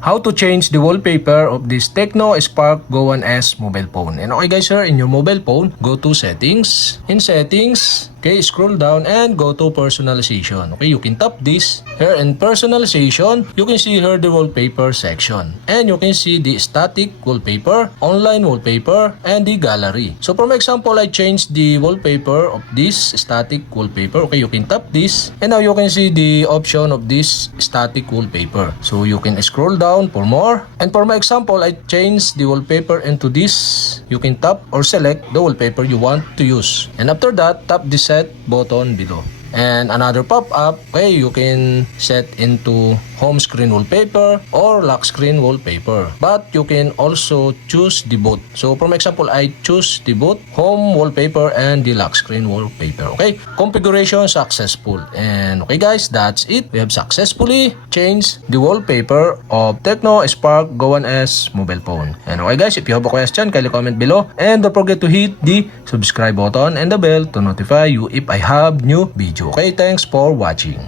How to change the wallpaper of this Tecno Spark Go 1S mobile phone. And okay guys, here in your mobile phone, go to settings. In settings, okay, scroll down and go to personalization. Okay, you can tap this. Here in personalization, you can see here the wallpaper section. And you can see the static wallpaper, online wallpaper, and the gallery. So for example, I changed the wallpaper of this static wallpaper. Okay, you can tap this. And now you can see the option of this static wallpaper. So you can scroll down for more. And for my example, I changed the wallpaper into this. You can tap or select the wallpaper you want to use. And after that, tap the set button below. And another pop-up, okay, you can set into home screen wallpaper or lock screen wallpaper. But you can also choose the both. So for example, I choose the both home wallpaper and the lock screen wallpaper. Okay, configuration successful. And okay guys, that's it. We have successfully changed the wallpaper of Tecno Spark Go 1S mobile phone. And okay guys, if you have a question, kindly comment below. And don't forget to hit the subscribe button and the bell to notify you if I have new video. Okay, thanks for watching.